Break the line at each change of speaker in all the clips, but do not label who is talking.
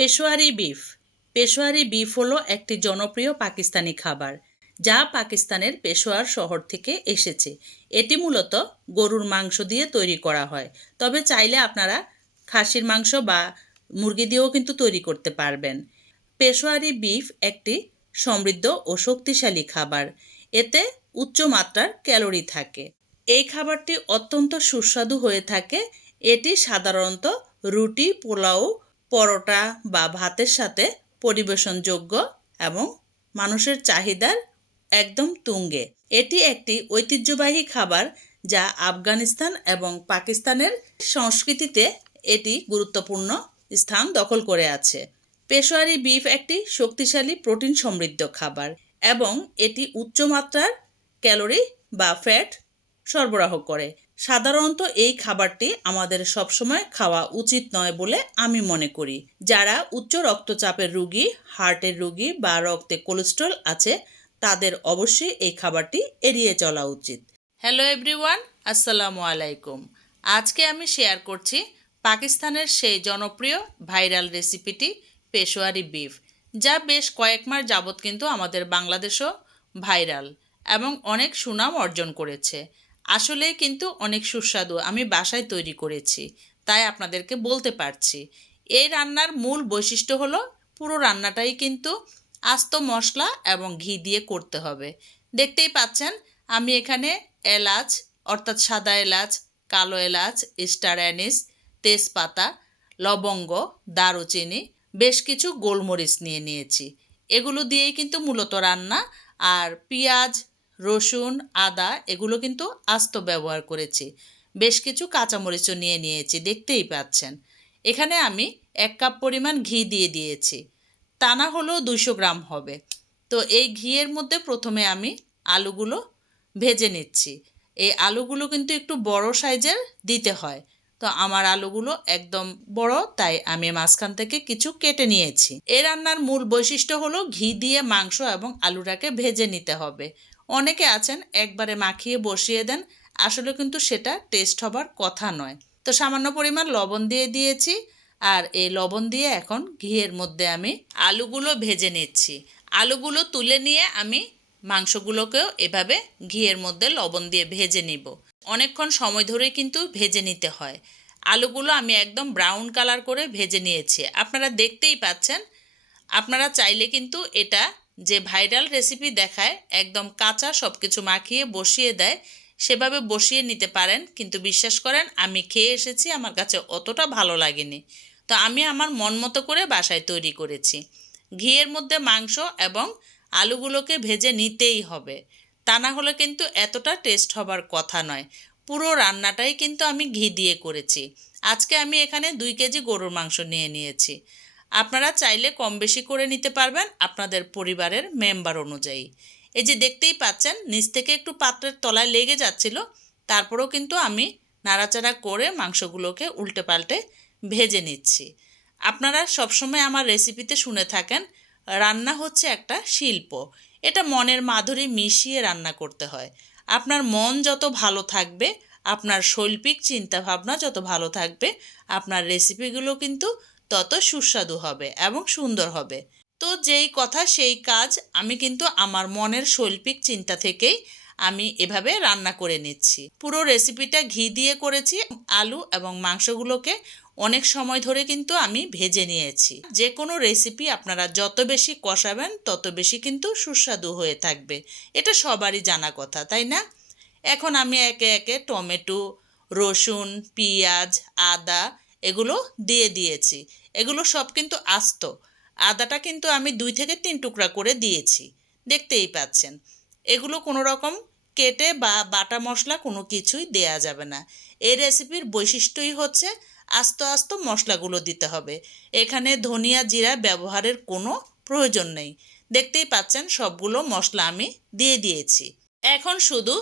Peshawari beef. Peshawari beef হলো একটি জনপ্রিয় পাকিস্তানি খাবার, যা পাকিস্তানের পেশোয়ার শহর থেকে এসেছে। এটি মূলত গরুর মাংস দিয়ে তৈরি করা হয়, তবে চাইলে আপনারা খাসির মাংস বা মুরগি দিয়েও কিন্তু তৈরি করতে পারবেন। পেশোয়ারি বিফ একটি সমৃদ্ধ ও শক্তিশালী খাবার, এতে উচ্চ মাত্রার ক্যালোরি থাকে। এই খাবারটি অত্যন্ত সুস্বাদু হয়ে থাকে। এটি সাধারণত রুটি, পোলাও পরোটা বা ভাতের সাথে পরিবেশনযোগ্য এবং মানুষের চাহিদার একদম তুঙ্গে। এটি একটি ঐতিহ্যবাহী খাবার যা আফগানিস্তান এবং পাকিস্তানের সংস্কৃতিতে এটি গুরুত্বপূর্ণ স্থান দখল করে আছে। পেশোয়ারি বিফ একটি শক্তিশালী প্রোটিন সমৃদ্ধ খাবার এবং এটি উচ্চমাত্রার ক্যালোরি বা ফ্যাট সরবরাহ করে। সাধারণত এই খাবারটি আমাদের সবসময় খাওয়া উচিত নয় বলে আমি মনে করি। যারা উচ্চ রক্তচাপের রোগী, হার্টের রোগী বা রক্তে কোলেস্ট্রল আছে, তাদের অবশ্যই এই খাবারটি এড়িয়ে চলা উচিত। হ্যালো এভরিওয়ান, আসসালামু আলাইকুম। আজকে আমি শেয়ার করছি পাকিস্তানের সেই জনপ্রিয় ভাইরাল রেসিপিটি পেশোয়ারি বিফ, যা বেশ কয়েক মাস যাবৎ কিন্তু আমাদের বাংলাদেশও ভাইরাল এবং অনেক সুনাম অর্জন করেছে। আসলে কিন্তু অনেক সুস্বাদু। আমি বাসায় তৈরি করেছি, তাই আপনাদেরকে বলতে পারছি। এই রান্নার মূল বৈশিষ্ট্য হলো, পুরো রান্নাটাই কিন্তু আস্ত মশলা এবং ঘি দিয়ে করতে হবে। দেখতেই পাচ্ছেন, আমি এখানে এলাচ, অর্থাৎ সাদা এলাচ, কালো এলাচ, স্টার অ্যানিস, তেজপাতা, লবঙ্গ, দারুচিনি, বেশ কিছু গোলমরিচ নিয়ে নিয়েছি। এগুলো দিয়েই কিন্তু মূলত রান্না। আর পেঁয়াজ রসুন, আদা এগুলো কিন্তু আস্ত ব্যবহার করেছি। বেশ কিছু কাঁচামরিচও নিয়ে নিয়েছি, দেখতেই পাচ্ছেন। এখানে আমি এক কাপ পরিমাণ ঘি দিয়ে দিয়েছি। তা না হলেও দুশো গ্রাম হবে। তো এই ঘিয়ের মধ্যে প্রথমে আমি আলুগুলো ভেজে নিচ্ছি। এই আলুগুলো কিন্তু একটু বড় সাইজের দিতে হয়। তো আমার আলুগুলো একদম বড়, তাই আমি মাঝখান থেকে কিছু কেটে নিয়েছি। এ রান্নার মূল বৈশিষ্ট্য হলো ঘি দিয়ে মাংস এবং আলুটাকে ভেজে নিতে হবে। অনেকে আছেন, একবারে মাখিয়ে বসিয়ে দেন। আসলে কিন্তু সেটা টেস্ট হবার কথা নয়। তো সামান্য পরিমাণ লবণ দিয়ে দিয়েছি আর এই লবণ দিয়ে এখন ঘিয়ের মধ্যে আমি আলুগুলো ভেজে নিচ্ছি। আলুগুলো তুলে নিয়ে আমি মাংসগুলোকেও এভাবে ঘিয়ের মধ্যে লবণ দিয়ে ভেজে নিব। অনেকক্ষণ সময় ধরে কিন্তু ভেজে নিতে হয়। আলুগুলো আমি একদম ব্রাউন কালার করে ভেজে নিয়েছি। আপনারা দেখতেই পাচ্ছেন। আপনারা চাইলে কিন্তু এটা যে ভাইরাল রেসিপি দেখায়, একদম কাঁচা সব কিছু মাখিয়ে বসিয়ে দেয়, সেভাবে বসিয়ে নিতে পারেন। কিন্তু বিশ্বাস করেন, আমি খেয়ে এসেছি, আমার কাছে অতটা ভালো লাগেনি। তো আমি আমার মন মতো করে বাসায় তৈরি করেছি। ঘিয়ের মধ্যে মাংস এবং আলুগুলোকে ভেজে নিতেই হবে। তা না হলে কিন্তু এতটা টেস্ট হবার কথা নয়। পুরো রান্নাটাই কিন্তু আমি ঘি দিয়ে করেছি। আজকে আমি এখানে দুই কেজি গরুর মাংস নিয়ে নিয়েছি। আপনারা চাইলে কম বেশি করে নিতে পারবেন আপনাদের পরিবারের মেম্বার অনুযায়ী। এই যে দেখতেই পাচ্ছেন, নিচ থেকে একটু পাত্রের তলায় লেগে যাচ্ছিল, তারপরেও কিন্তু আমি নাড়াচাড়া করে মাংসগুলোকে উল্টে পাল্টে ভেজে নিচ্ছি। আপনারা সবসময় আমার রেসিপিতে শুনে থাকেন, রান্না হচ্ছে একটা শিল্প। এটা মনের মাধুরী মিশিয়ে রান্না করতে হয়। আপনার মন যত ভালো থাকবে, আপনার শৈল্পিক চিন্তাভাবনা যত ভালো থাকবে, আপনার রেসিপিগুলো কিন্তু তত সুস্বাদু হবে এবং সুন্দর হবে। তো যেই কথা সেই কাজ আমি কিন্তু আমার মনের শৈল্পিক চিন্তা থেকেই আমি এভাবে রান্না করে নিচ্ছি। পুরো রেসিপিটা ঘি দিয়ে করেছি, আলু এবং মাংসগুলোকে অনেক সময় ধরে কিন্তু আমি ভেজে নিয়েছি। যে কোনো রেসিপি আপনারা যত বেশি কষাবেন, তত বেশি কিন্তু সুস্বাদু হয়ে থাকবে। এটা সবারই জানা কথা, তাই না? এখন আমি একে একে টমেটো, রসুন, পেঁয়াজ, আদা এগুলো দিয়ে দিয়েছি। এগুলো সব কিন্তু আস্ত। আদাটা কিন্তু আমি দুই থেকে তিন টুকরা করে দিয়েছি। দেখতেই পাচ্ছেন। এগুলো কোনো রকম কেটে বা বাটা মশলা কোনো কিছুই দেয়া যাবে না। এই রেসিপির বৈশিষ্ট্যই হচ্ছে আস্ত আস্ত মশলাগুলো দিতে হবে। এখানে ধনিয়া জিরা ব্যবহারের কোনো প্রয়োজন নেই। দেখতেই পাচ্ছেন সবগুলো মশলা আমি দিয়ে দিয়েছি। এখন শুধু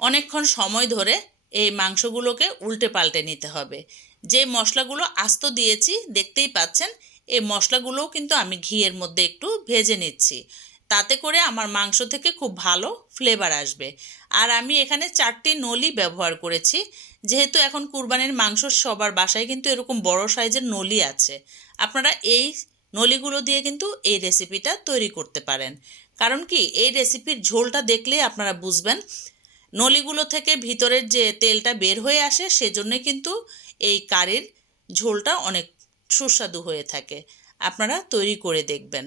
অনেকক্ষণ সময় ধরে এই মাংসগুলোকে উল্টে পাল্টে নিতে হবে। যে মশলাগুলো আস্ত দিয়েছি, দেখতেই পাচ্ছেন, এই মশলাগুলোও কিন্তু আমি ঘিয়ের মধ্যে একটু ভেজে নিচ্ছি। তাতে করে আমার মাংস থেকে খুব ভালো ফ্লেভার আসবে। আর আমি এখানে চারটি নলি ব্যবহার করেছি। যেহেতু এখন কুরবানির মাংস সবার বাসায় কিন্তু এরকম বড় সাইজের নলি আছে। আপনারা এই নলিগুলো দিয়ে কিন্তু এই রেসিপিটা তৈরি করতে পারেন। কারণ কি, এই রেসিপির ঝোলটা দেখলে আপনারা বুঝবেন নলিগুলো থেকে ভিতরের যে তেলটা বের হয়ে আসে সেজন্যই কিন্তু এই কারির ঝোলটা অনেক সুস্বাদু হয়ে থাকে। আপনারা তৈরি করে দেখবেন।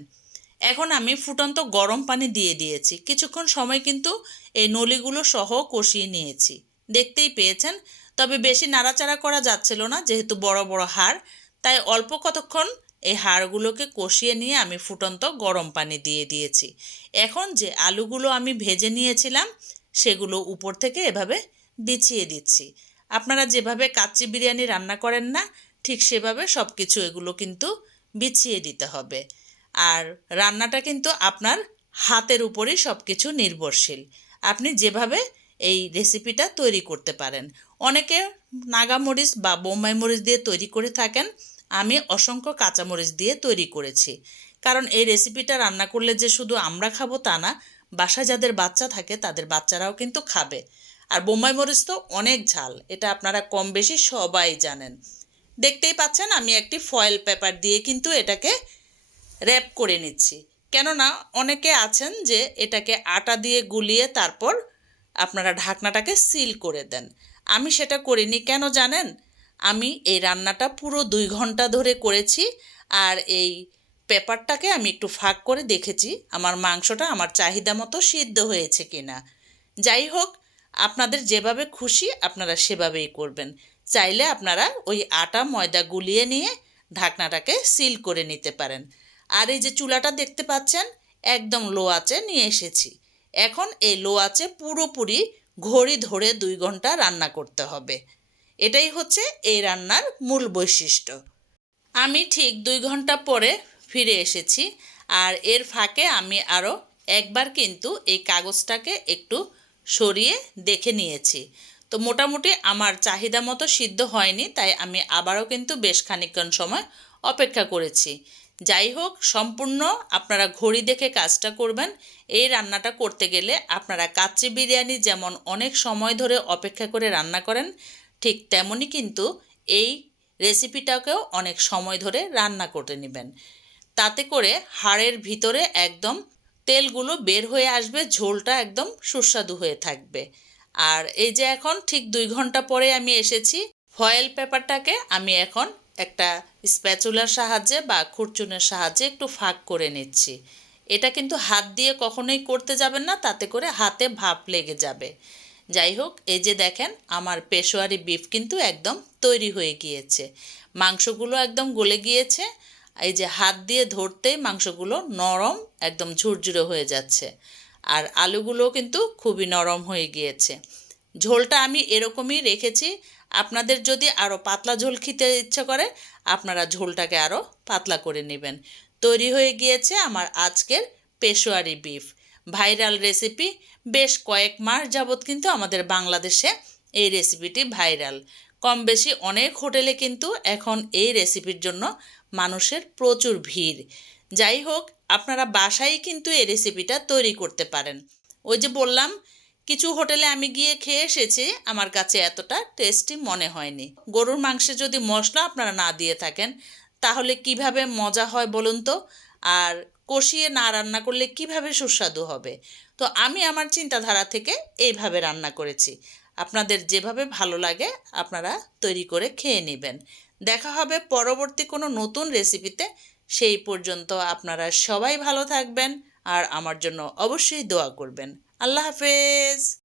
এখন আমি ফুটন্ত গরম পানি দিয়ে দিয়েছি। কিছুক্ষণ সময় কিন্তু এই নলিগুলো সহ কষিয়ে নিয়েছি। দেখতেই পেয়েছেন? তবে বেশি নাড়াচাড়া করা যাচ্ছিল না, যেহেতু বড় বড় হাড়। তাই অল্প কতক্ষণ এই হাড়গুলোকে কষিয়ে নিয়ে আমি ফুটন্ত গরম পানি দিয়ে দিয়েছি। এখন যে আলুগুলো আমি ভেজে নিয়েছিলাম সেগুলো উপর থেকে এভাবে বিছিয়ে দিচ্ছি। আপনারা যেভাবে কাচ্চি বিরিয়ানি রান্না করেন না, ঠিক সেভাবে সব কিছু এগুলো কিন্তু বিছিয়ে দিতে হবে। আর রান্নাটা কিন্তু আপনার হাতের উপরই সব কিছু নির্ভরশীল। আপনি যেভাবে এই রেসিপিটা তৈরি করতে পারেন। অনেকে নাগামরিচ বা বোম্বাই মরিচ দিয়ে তৈরি করে থাকেন, আমি অসংখ্য কাঁচামরিচ দিয়ে তৈরি করেছি। কারণ এই রেসিপিটা রান্না করলে যে শুধু আমরা খাব তা না বাসায় যাদের বাচ্চা থাকে, তাদের বাচ্চারাও কিন্তু খাবে। আর বোম্বাই মরিচ তো অনেক ঝাল, এটা আপনারা কম বেশি সবাই জানেন। দেখতেই পাচ্ছেন, আমি একটি ফয়েল পেপার দিয়ে কিন্তু এটাকে র্যাপ করে নিচ্ছি। কেননা অনেকে আছেন যে এটাকে আটা দিয়ে গুলিয়ে তারপর আপনারা ঢাকনাটাকে সিল করে দেন। আমি সেটা করিনি, কেন জানেন? আমি এই রান্নাটা পুরো দুই ঘণ্টা ধরে করেছি, আর এই পেপারটাকে আমি একটু ফাঁক করে দেখেছি, আমার মাংসটা আমার চাহিদা মতো সিদ্ধ হয়েছে কিনা। যাই হোক, আপনাদের যেভাবে খুশি আপনারা সেভাবেই করবেন। চাইলে আপনারা ওই আটা ময়দা গুলিয়ে নিয়ে ঢাকনাটাকে সিল করে নিতে পারেন। আর এই যে চুলাটা দেখতে পাচ্ছেন, একদম লো আঁচে নিয়ে এসেছি। এখন এই লো আঁচে পুরোপুরি ঘড়ি ধরে দুই ঘণ্টা রান্না করতে হবে। এটাই হচ্ছে এই রান্নার মূল বৈশিষ্ট্য। আমি ঠিক দুই ঘণ্টা পরে ফিরে এসেছি। আর এর ফাঁকে আমি আরও একবার কিন্তু এই কাগজটাকে একটু সরিয়ে দেখে নিয়েছি। তো মোটামুটি আমার চাহিদা মতো সিদ্ধ হয়নি, তাই আমি আবারও কিন্তু বেশ খানিকক্ষণ সময় অপেক্ষা করেছি। যাই হোক, সম্পূর্ণ আপনারা ঘড়ি দেখে কাজটা করবেন। এই রান্নাটা করতে গেলে আপনারা কাচ্চি বিরিয়ানি যেমন অনেক সময় ধরে অপেক্ষা করে রান্না করেন, ঠিক তেমনই কিন্তু এই রেসিপিটাকেও অনেক সময় ধরে রান্না করে নেবেন। তাতে করে হাড়ের ভিতরে একদম তেলগুলো বের হয়ে আসবে, ঝোলটা একদম সুস্বাদু হয়ে থাকবে। আর এই যে এখন ঠিক দুই ঘণ্টা পরে আমি এসেছি ফয়েল পেপারটাকে আমি এখন একটা স্প্যাচুলার সাহায্যে বা খুরচুনের সাহায্যে একটু ফাঁক করে নিচ্ছি। এটা কিন্তু হাত দিয়ে কখনোই করতে যাবেন না, তাতে করে হাতে ভাপ লেগে যাবে। যাই হোক, এই যে দেখেন, আমার পেশোয়ারি বিফ কিন্তু একদম তৈরি হয়ে গিয়েছে। মাংসগুলো একদম গলে গিয়েছে এই যে হাত দিয়ে ধরতেই মাংসগুলো নরম, একদম ঝুরঝুরে হয়ে যাচ্ছে। আর আলুগুলো কিন্তু খুবই নরম হয়ে গিয়েছে। ঝোলটা আমি এরকমই রেখেছি। আপনাদের যদি আরও পাতলা ঝোল খেতে ইচ্ছা করে, আপনারা ঝোলটাকে আরও পাতলা করে নেবেন। তৈরি হয়ে গিয়েছে আমার আজকের পেশোয়ারি বিফ। ভাইরাল রেসিপি বেশ কয়েক মাস যাবৎ কিন্তু আমাদের বাংলাদেশে এই রেসিপিটি ভাইরাল। কম বেশি অনেক হোটেলে কিন্তু এখন এই রেসিপির জন্য মানুষের প্রচুর ভিড়। যাই হোক, আপনারা বাসায় কিন্তু এই রেসিপিটা তৈরি করতে পারেন। ওই যে বললাম, কিছু হোটেলে আমি গিয়ে খেয়ে এসেছি, আমার কাছে এতটা টেস্টি মনে হয়নি। গরুর মাংসে যদি মশলা আপনারা না দিয়ে থাকেন, তাহলে কীভাবে মজা হয় বলুন তো? আর কষিয়ে না রান্না করলে কীভাবে সুস্বাদু হবে? তো আমি আমার চিন্তাধারা থেকে এইভাবে রান্না করেছি। আপনাদের যেভাবে ভালো লাগে, আপনারা তৈরি করে খেয়ে নেবেন। দেখা হবে পরবর্তী কোনো নতুন রেসিপিতে সেই পর্যন্ত আপনারা সবাই ভালো থাকবেন আর আমার জন্য অবশ্যই দোয়া করবেন। আল্লাহ হাফেজ!